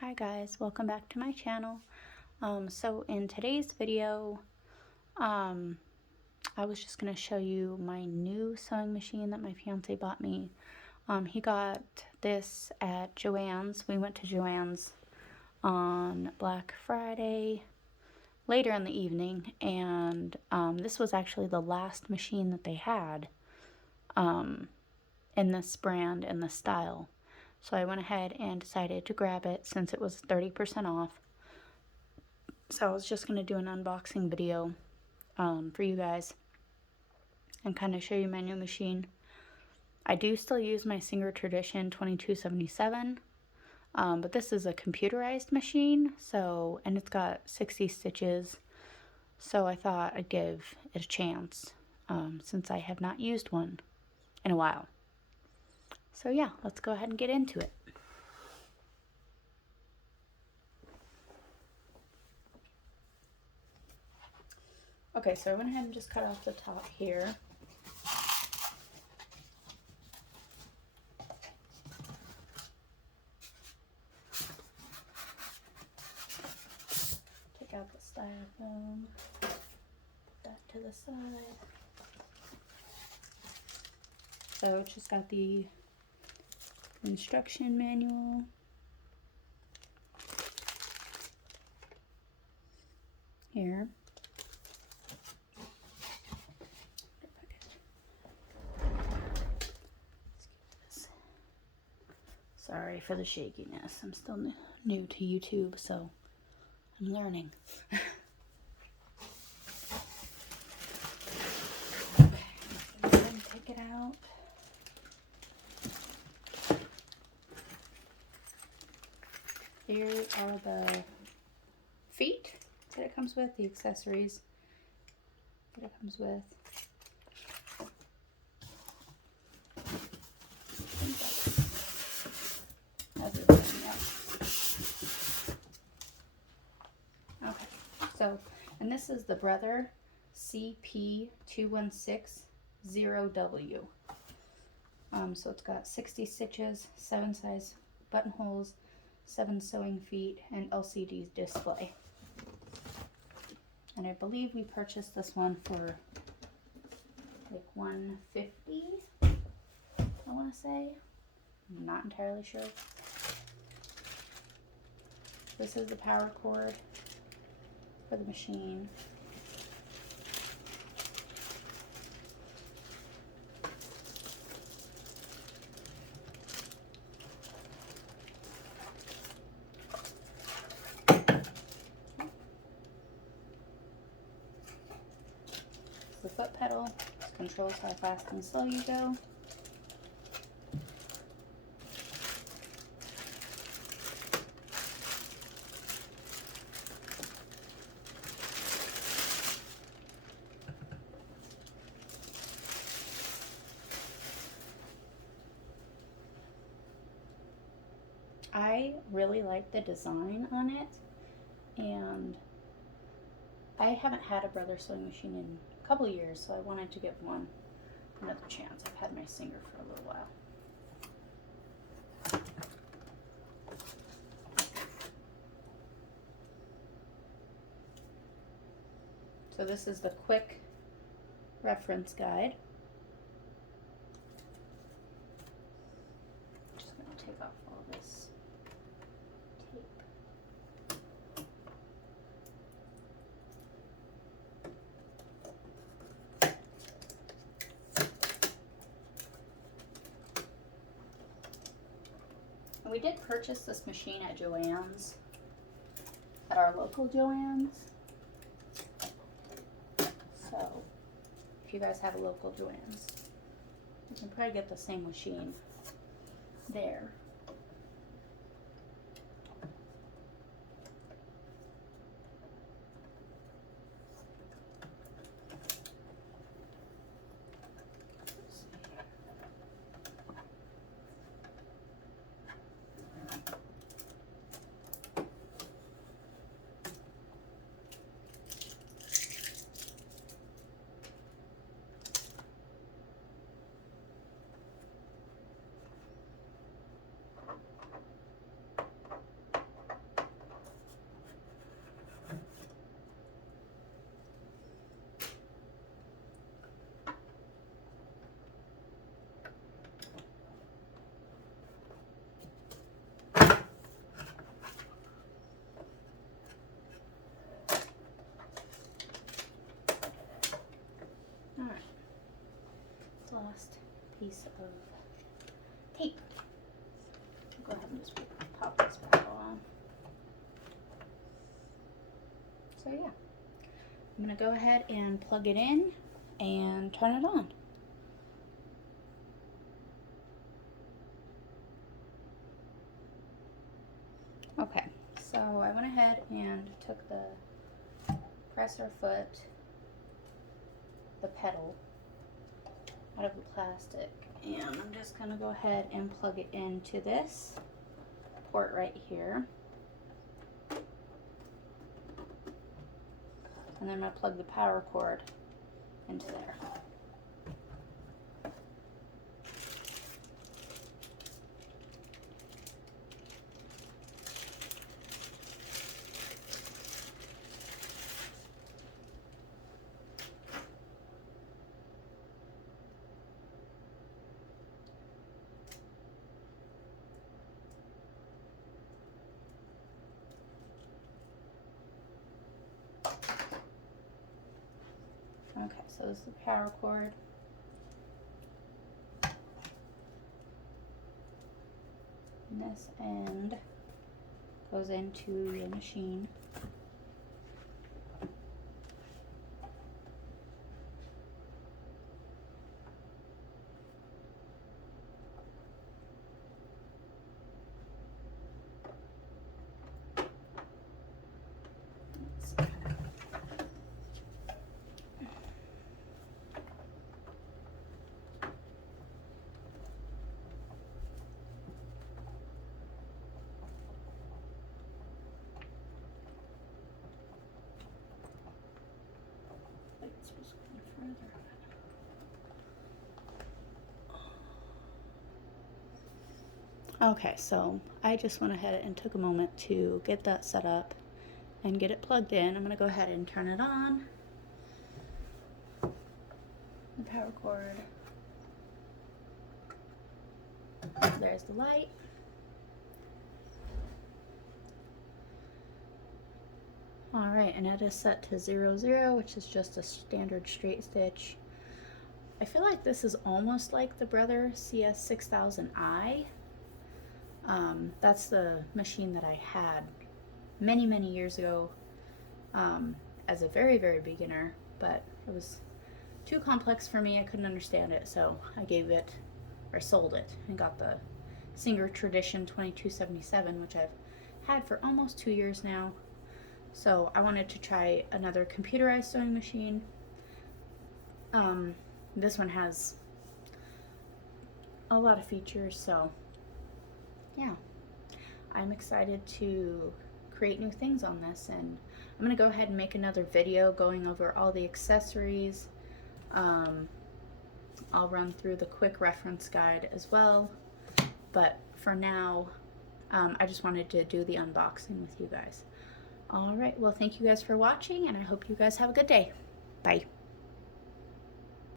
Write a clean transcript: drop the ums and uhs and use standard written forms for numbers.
Hi guys, welcome back to my channel. So in today's video, I was just going to show you my new sewing machine that my fiance bought me. He got this at Joann's. We went to Joann's on Black Friday later in the evening, and this was actually the last machine that they had in this brand and this style. So I went ahead and decided to grab it since it was 30% off. So I was just going to do an unboxing video for you guys and kind of show you my new machine. I do still use my Singer Tradition 2277, but this is a computerized machine, and it's got 60 stitches, so I thought I'd give it a chance since I have not used one in a while. So yeah, let's go ahead and get into it. Okay, so I went ahead and just cut off the top here. Take out the styrofoam, put that to the side. So it's just got the instruction manual. Here. Sorry for the shakiness. I'm still new to YouTube, so I'm learning. Okay, I'm going to take it out. Here are the feet that it comes with, the accessories that it comes with. Everything else. Okay, so, and this is the Brother CP2160W. So it's got 60 stitches, 7 size buttonholes, 7 sewing feet, and LCD display. And I believe we purchased this one for like $150, I want to say. I'm not entirely sure. This is the power cord for the machine. The foot pedal. This controls how fast and slow you go. I really like the design on it, and I haven't had a Brother sewing machine in a couple years, so I wanted to give one another chance. I've had my Singer for a little while. So this is the quick reference guide. Just going to take off all this tape. And we did purchase this machine at Joann's, at our local Joann's. So if you guys have a local Joann's, you can probably get the same machine there. piece of tape. Go ahead and just pop this back on. So yeah, I'm gonna go ahead and plug it in and turn it on. Okay, so I went ahead and took the presser foot, the pedal, out of the plastic, and I'm just gonna go ahead and plug it into this port right here. And then I'm gonna plug the power cord into there. Okay, so this is the power cord. And this end goes into the machine. Okay, so I just went ahead and took a moment to get that set up and get it plugged in. I'm going to go ahead and turn it on. The power cord. There's the light. Alright, and it is set to 0, 0, which is just a standard straight stitch. I feel like this is almost like the Brother CS6000i. That's the machine that I had many, many years ago as a very, very beginner, but it was too complex for me. I couldn't understand it, so I gave it, or sold it, and got the Singer Tradition 2277, which I've had for almost 2 years now. So I wanted to try another computerized sewing machine. This one has a lot of features, so yeah, I'm excited to create new things on this, and I'm gonna go ahead and make another video going over all the accessories. I'll run through the quick reference guide as well, but for now I just wanted to do the unboxing with you guys. Alright, well, thank you guys for watching, and I hope you guys have a good day. Bye.